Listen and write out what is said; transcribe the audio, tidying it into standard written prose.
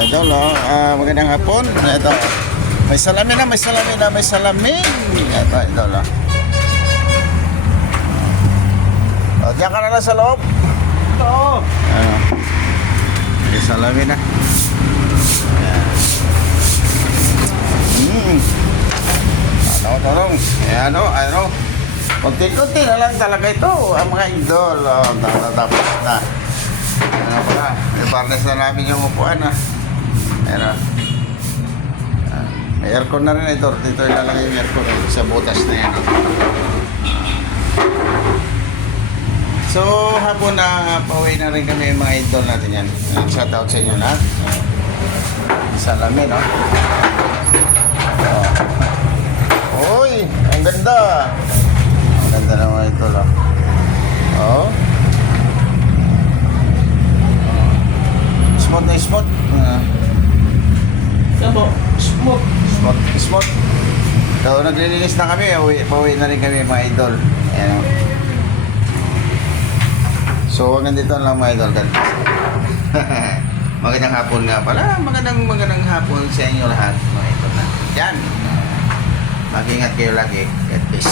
Idol, oh. Magandang hapon. Ito. May salamin na, may salamin na, may salamin. Ito, idol, oh. Oh, diyan ka na lang sa loob. Oo. Ano? May salamin na. Ayan. Ano, tarong. Ano. Kunti-kunti na lang talaga ito. Ang mga idol. Oh, tapos na. Ano pala? I-barnes na namin yung upuan, ah. Ayan, oh. May aircon na rin ito. Dito ilalagay yung aircon sa butas na yan. So, hapon na pauwi na rin kami yung mga idol natin yan. Shout out sa inyo lahat. Salamin, no? Oh. Uy, ang ganda. Ang ganda naman ito, no? Oh. Smooth na smooth. Yan po. Smooth. Smooth. So, naglilinis na kami. Pauwi na rin kami mga idol. Ayan, oh. So, hanggang dito lang mga idol. Magandang hapon nga pala. Magandang hapon sa inyo lahat mga idol na. Yan. Mag-ingat kayo lagi. God bless.